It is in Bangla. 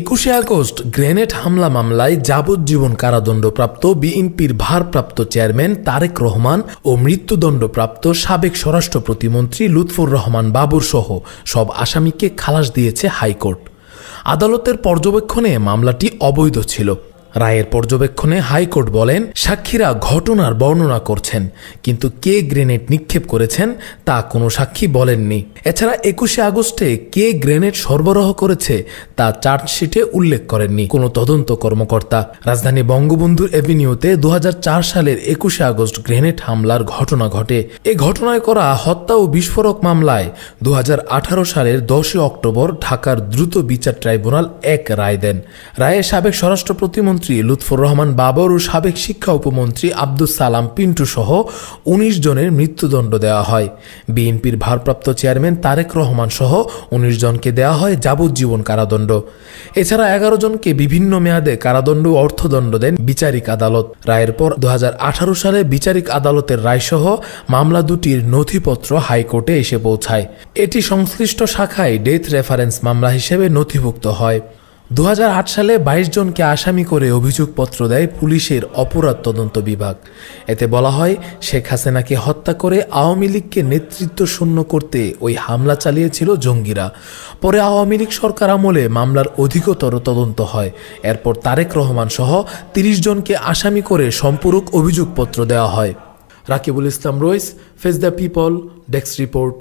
২১শে আগস্ট গ্রেনেড হামলা মামলায় যাবজ্জীবন কারাদণ্ডপ্রাপ্ত বিএনপির ভারপ্রাপ্ত চেয়ারম্যান তারেক রহমান ও মৃত্যুদণ্ডপ্রাপ্ত সাবেক স্বরাষ্ট্র প্রতিমন্ত্রী লুৎফর রহমান বাবুর সহ সব আসামিকে খালাস দিয়েছে হাইকোর্ট। আদালতের পর্যবেক্ষণে মামলাটি অবৈধ ছিল। রায়ের পর্যবেক্ষণে হাইকোর্ট বলেন, সাক্ষীরা ঘটনার বর্ণনা করছেন, কিন্তু কে গ্রেনেড নিক্ষেপ করেছেন তা কোনো সাক্ষী বলেননি। এছাড়া ২১শে আগস্টে কে গ্রেনেড সরবরাহ করেছে তা চার্জশিটে উল্লেখ করেননি কোনো তদন্ত কর্মকর্তা। রাজধানী বঙ্গবন্ধু এভিনিউতে ২০০৪ সালের ২১শে আগস্ট গ্রেনেড হামলার ঘটনা ঘটে। এ ঘটনায় করা হত্যা ও বিস্ফোরক মামলায় ২০১৮ সালের ১০ অক্টোবর ঢাকার দ্রুত বিচার ট্রাইব্যুনাল এক রায় দেন। রায়ে সাবেক স্বরাষ্ট্র প্রতিমন্ত্রী লুৎফর রহমান বাবর ও সাবেক শিক্ষা উপমন্ত্রী আব্দুস সালাম পিন্টু সহ ১৯ জনের মৃত্যুদণ্ড দেওয়া হয়। বিএনপির ভারপ্রাপ্ত চেয়ারম্যান তারেক রহমান সহ ১৯ জনকে দেওয়া হয় যাবজ্জীবন কারাদণ্ড। এছাড়া ১১ জনকে বিভিন্ন মেয়াদে কারাদণ্ড ও অর্থদণ্ড দেন বিচারিক আদালত। রায়ের পর ২০১৮ সালে বিচারিক আদালতের রায়সহ মামলা দুটির নথিপত্র হাইকোর্টে এসে পৌঁছায়। এটি সংশ্লিষ্ট শাখায় ডেথ রেফারেন্স মামলা হিসেবে নথিভুক্ত হয়। ২০০৮ সালে ২২ জনকে আসামি করে অভিযোগপত্র দেয় পুলিশের অপরাধ তদন্ত বিভাগ। এতে বলা হয়, শেখ হাসিনাকে হত্যা করে আওয়ামী লীগকে নেতৃত্ব শূন্য করতে ওই হামলা চালিয়েছিল জঙ্গিরা। পরে আওয়ামী লীগ সরকার আমলে মামলার অধিকতর তদন্ত হয়। এরপর তারেক রহমান সহ ৩০ জনকে আসামি করে সম্পূরক অভিযোগপত্র দেওয়া হয়। Rakibul Islam Rais, face the people, desk report.